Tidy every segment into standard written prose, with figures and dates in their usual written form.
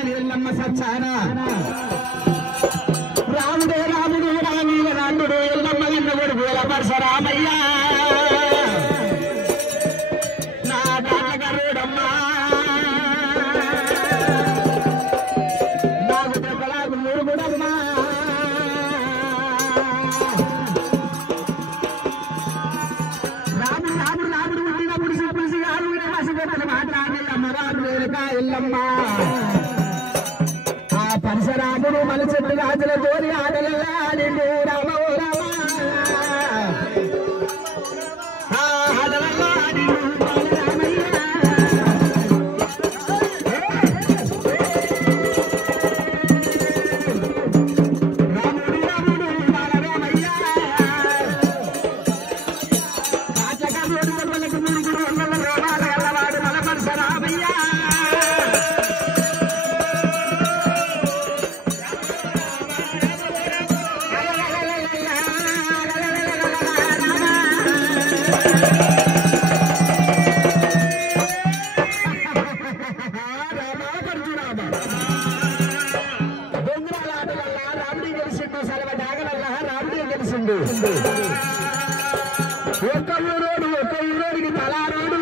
అన్నది ఎల్లమ్మ సచ్చానా రాముడే రాముడు రామీల రాముడు ఎల్లమ్మ గన్న కొడుకు పరశురామయ్యా నా తాతగారుడమ్మా నాకు దెబ్బలాకు మురుగుడమ్మా రాముడు రాముడు రాముడు పుట్టిన పుడిసి పులిసి కాదు పసిపెట్టలు మాట్లాడే అమ్మవారు వేరుగా ఎల్లమ్మ ఆ పరశురాముడు మన చెట్టు రాజుల తోని ఆటలల్లా ఆడిండు రామ ఓ రామ ఆ ఆటలల్లా ఆడిండు బాలరామయ్య రాముడు రాముడు బాలరామయ్య కాచకరోడు కొమ్మలకు మురుగుడు ఒళ్ళ రోమాల గల్లవాడు మన పరశురామయ్య ఒక్క ఊరోడికి తలారోడు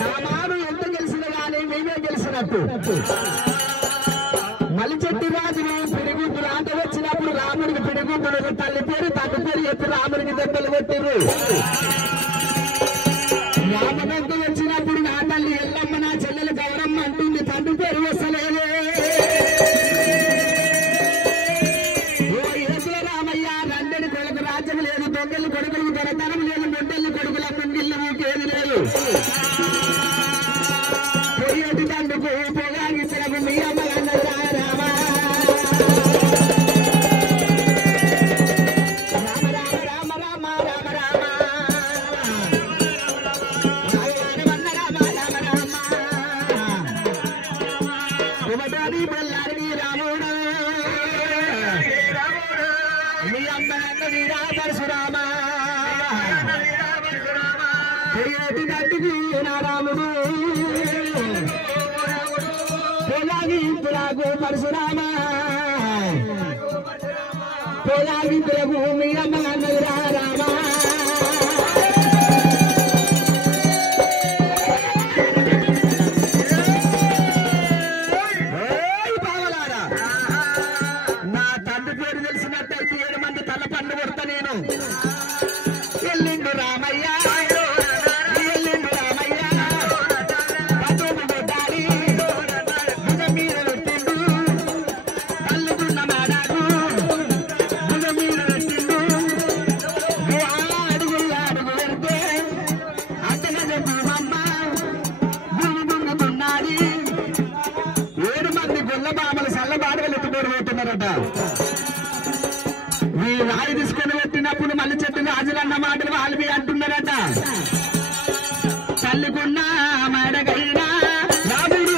రామాడు ఎంత గెలిచిన కానీ మేమే గెలిచినట్టు మలిచెట్టు రాజుని పిడిగుద్దులు ఆట వచ్చినప్పుడు రాముడికి పిడిగుద్దులు తల్లి పేరు తండ్రి పేరు ఎత్తి రాముడికి దెబ్బలు కొట్టిరు రామనంత వచ్చినప్పుడు నా తల్లి ఎల్లమ్మ నా చెల్లెలు గౌరమ్మ అంటుంది తండ్రి పేరు వస్తలేదే రాజ్యం లేదు దొంగలు కొడుకులు దొరతనం లేదు మొండెళ్ళు కొడుకుల ముంగిళ్ళు ఊకేది లేదు పొయ్యేటి తండ్రుకు పొగాగిసలకు మీ అమ్మ అన్నది రామ రామ రామ రామ రామ రామ రామ బొల్లారి రాముడు మీ అమ్మ అన్నది రా పరశురామ పొయ్యేటి తండ్రికి నా రాముడు పొలాగింపులకు పరశురామ పొలాగింపులకు మీ అమ్మ అన్నది రా రామ నా తండ్రి పేరు తెలిసినట్టయితే 7 మంది తల పండు కొడతా నేను ఎల్లిండు రామయ్య ఎల్లిండు రామయ్య పదోము కొట్టాలి భుజ మీద పెట్టిండు కళ్ళుకున్న మాడాకు భుజ మీద పెట్టిండు అడుగు పెడితే అట్టగా చెప్పు అమ్మ భూమి దున్నుతున్నది 7 మంది గొల్ల బామలు సల్ల బాటలు ఎత్తుకొని పోతున్నారట ఈ రాయి తీసుకొని పెట్టినప్పుడు మళ్ళీ చెట్టు రాజులన్న మాటలు వాళ్ళవి అంటున్నారట తల్లికున్న మేడగైనా రాముడు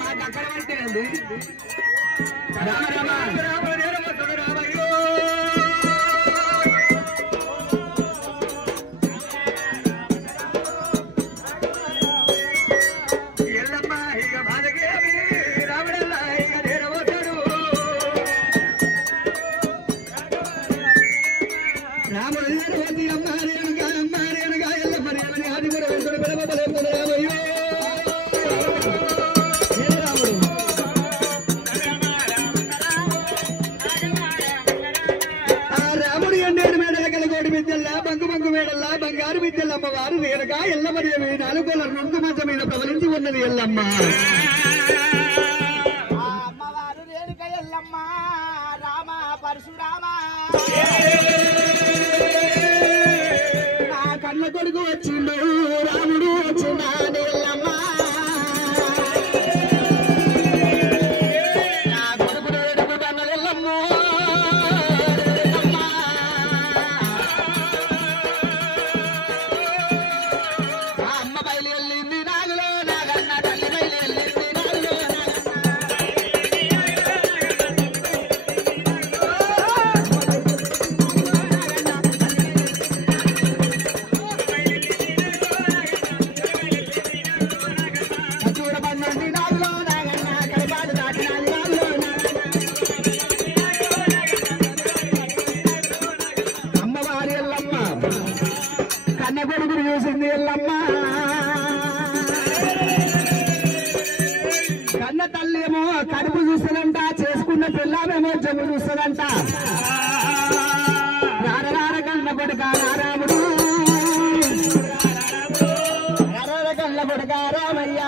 మాకు అక్కడ పడితేనండి రామ రామ రాముడి ఎండేడు మేడల కలగోడి విద్యల్లా బంగు బంగు మేడల్లా బంగారు విద్యల్లమ్మ వారు వేరగా ఎల్లమరి 4 రొంగు మంచ మీద ప్రవలించి ఉన్నది ఎల్లమ్మ అమ్మవారు రేణుక ఎల్లమ్మ రామ పరశురామ నా కళ్ళ కొడుకు వచ్చిండు రాముడు వచ్చిండా ఎల్లమ్మ నా కొడుకు రేణుకు ఎల్లమ్మ అమ్మ బయలు వెళ్ళింది నాగులో నాగన్న తల్లి బయలు వెళ్ళింది కడుపు చూస్తుందంట, చేసుకున్న పిల్లమేమో జమ్ము చూస్తుందంట. రారరార కళ్ళ కొడుక రారాముడు, రారర కళ్ళ కొడుక రామయ్య,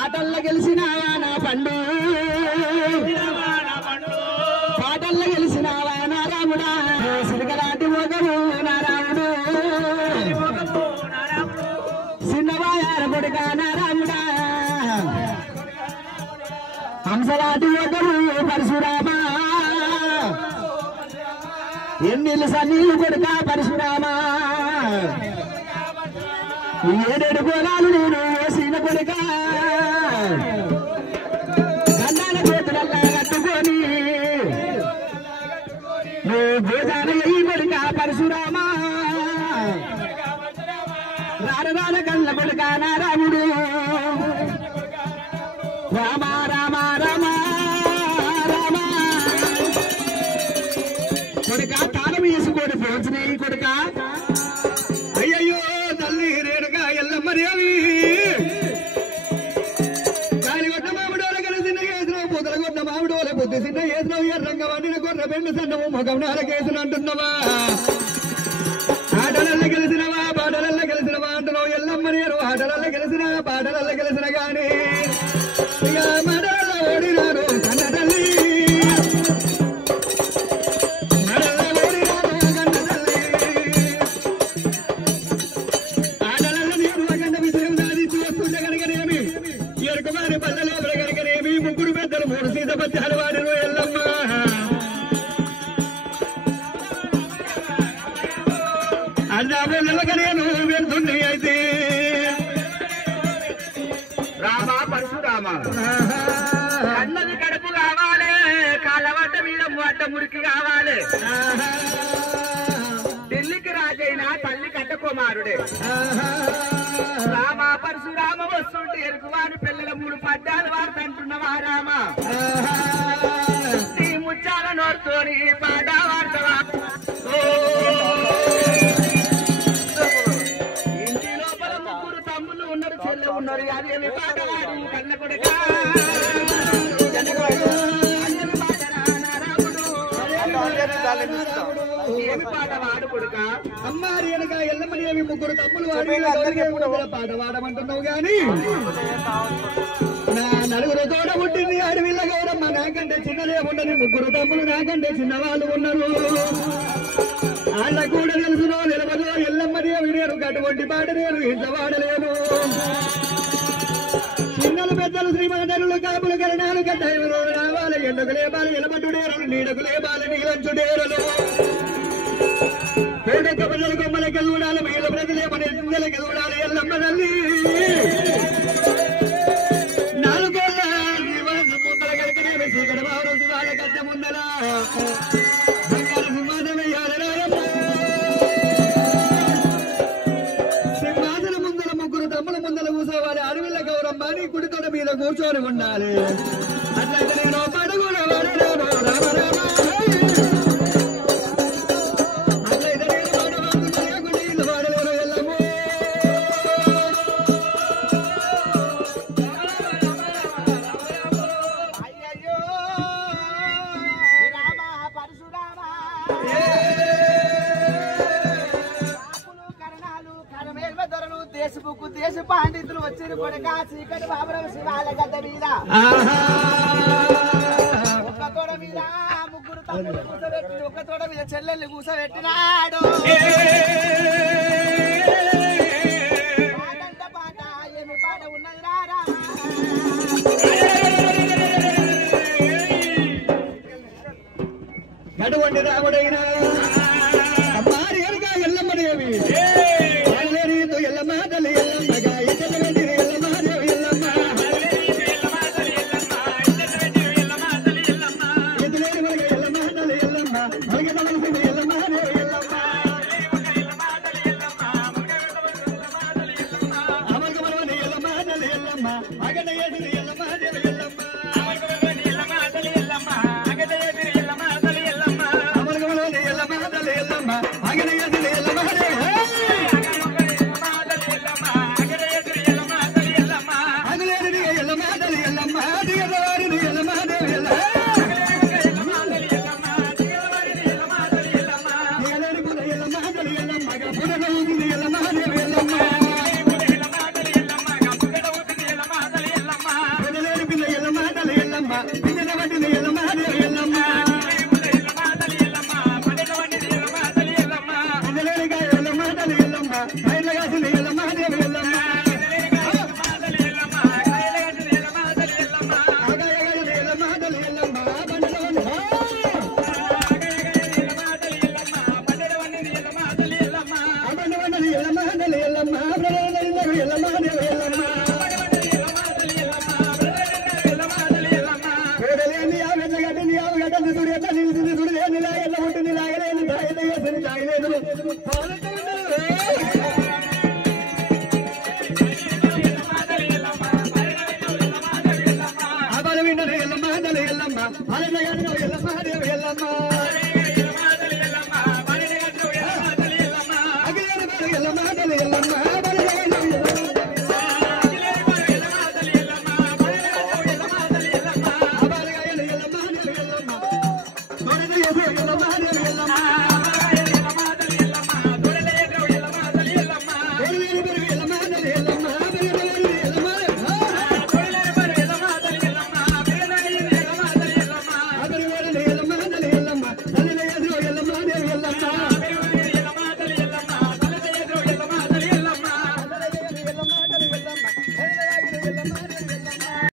ఆటల్లో గెలిచినావా నా పండు, పాటల్లో గెలిచినావా నా రాముడా, సిరిగలాంటి మోగము నా రాముడు, చిన్నవాయార కొడుక నా రాముడా, హంసలాంటి మోగము పరశురామ, ఎన్నిళ్ళు సన్నీళ్ళు కొడుక పరశురామ, ఏడేడు గోళాలు నేను వేసిన కొడుక, గండాల చేతులల్లా కట్టుకొని నువ్వు భోజన ఈ కొడుక పరశురామ, రారరాల కళ్ళ కొడుక నా రాముడు, రామ రామ రామ రామ కొడుక తాళం వేసుకోడు పోంచినాయి కొడుక. అయ్యయ్యో తల్లి రేణుగా ఎల్లమ్మ దేవి, కాలిగొట్ట మామిడోల కలిసిన ఏసినావు, పూతలగొట్ట మామిడోల బుద్ధి చిన్న ఏసినావు, ఎర్రంగ వండిన కొర్ర బెండు సన్నవు ముఖం నారకేసిన అంటున్నావా, ఆటలల్ల గెలిసినవా పాటలల్ల గెలిసినవా అంటున్నావు ఎల్లమ్మ నేను, ఆటలల్ల గెలిసిన పాటలల్ల గెలిసిన గాని ఇక మడల ఓడినాడు కన్న తల్లి, మడల ఓడినాడు కన్న తల్లి, ఆటలల్ల నేను అఖండ విజయం సాధించి వస్తుంటే కనుకనేమి, ఎరుకుమారి పల్ల లోపల కనుకనేమి, ముగ్గురు పెద్దలు 3 సీతపత్యాలు వాడిను ఎల్లమ్మ, అన్నాక నేను వెళ్తుంది అయితే రామ పరశురామ, అన్నది కడుపు కావాలి, కాళ్ళవడ్డ మీద అడ్డ మురికి కావాలి, ఢిల్లీకి రాజైన తల్లి కట్ట కుమారుడే, రామ పరశురామ వస్తుంటే ఎరుకువారి పిల్లల 3 పద్యాలు వాడుతుంటున్నవా రామ, ఈ ముచ్చాల నోరుతోని పాట వాడతావా, ఇంటి లోపల 3 తమ్ముళ్ళు ఉన్నారు, చెల్లె ఉన్నారు, అదేమి పాట వాడు కన్న కొడుక, ఏమి పాట వాడు కొడుక, అమ్మారి వెనక ఎల్లమ్మని ఏమి 3 తమ్ములు వాడి పాట వాడమంటున్నావు గాని, నా నలుగురు తోడ పుట్టింది అడవిల్ల గౌరమ్మ, నాకంటే చిన్నదే ఉండని 3 తమ్ములు నాకంటే చిన్నవాళ్ళు ఉన్నారు, వాళ్ళ కూడా తెలుసునో నిలబదో ఎల్లమ్మని ఏమి నేను కటువంటి పాట నేను ఇంట్లో వాడలేను, చిన్నలు పెద్దలు శ్రీమంతరులు కాపులు కరణాలు కట్టాలు రావాలి, ఎండకు లేపాలి ఎలబట్టుడేరలు, నీడకు లేపాలి నీలంచుడేరలు, పేడొక్క ప్రజల కొమ్మలకి చూడాలి, మిగిలిన ప్రజలేమని గింజలకి చూడాలి ఎల్లమ్మ తల్లి, 4 కోళ్ళ శ్రీవాసం ముందర కలిగిన చీకటి భావన శివాల కట్ట ముందర బంగారు సింహాసనం వేయాలి రాయమ్మ, సింహాసనం ముందర 3 తమ్ముల ముందర కూర్చోవాలి, అడవిల్ల గౌరమ్మ నీ కుడి తొడ మీద కూర్చొని ఉండాలి, అట్లయితే నేను పడుగున వాడలేను రామ రామ, అట్లయితే నేను పడవాడుకుని నీళ్ళు వాడలేను ఎల్లమ్మ, అయ్యయ్యో రామ పరశురామ, కాపులు కరణాలు కరమేల్వ దొరలు దేశముకు దేశ పండితులు వచ్చిన కొడుక, చీకటి బాబురం శివాల గడ్డ మీద ఒక్క తోడ మీద 3 తమ్ముళ్ళు కూసబెట్టి, ఒక్క తోడ మీద చెల్లెల్ని కూసబెట్టినాడు, పాటంట పాట ఏమి పాట ఉన్నది రారా, అటువంటి రాముడైనా అమ్మారి వెనక ఎల్లమ్మ దేవి, అల్లరీతో ఎల్లమ్మ తల్లి ఎల్లమ్మగా ఎల్లమ్మ దేవి ఎల్లమ్మ, ఎదులేని మనగ ఎల్లమ్మ తల్లి ఎల్లమ్మ, మగన మనసుని ఎల్లమ్మ దేవి ఎల్లమ్మ, అమర్గ మనవని ఎల్లమ్మ తల్లి ఎల్లమ్మ, మగన ఎదురు ఎల్లమ్మ దేవి ఎల్లమ్మ, అమర్గ మనవని గౌరమ్మ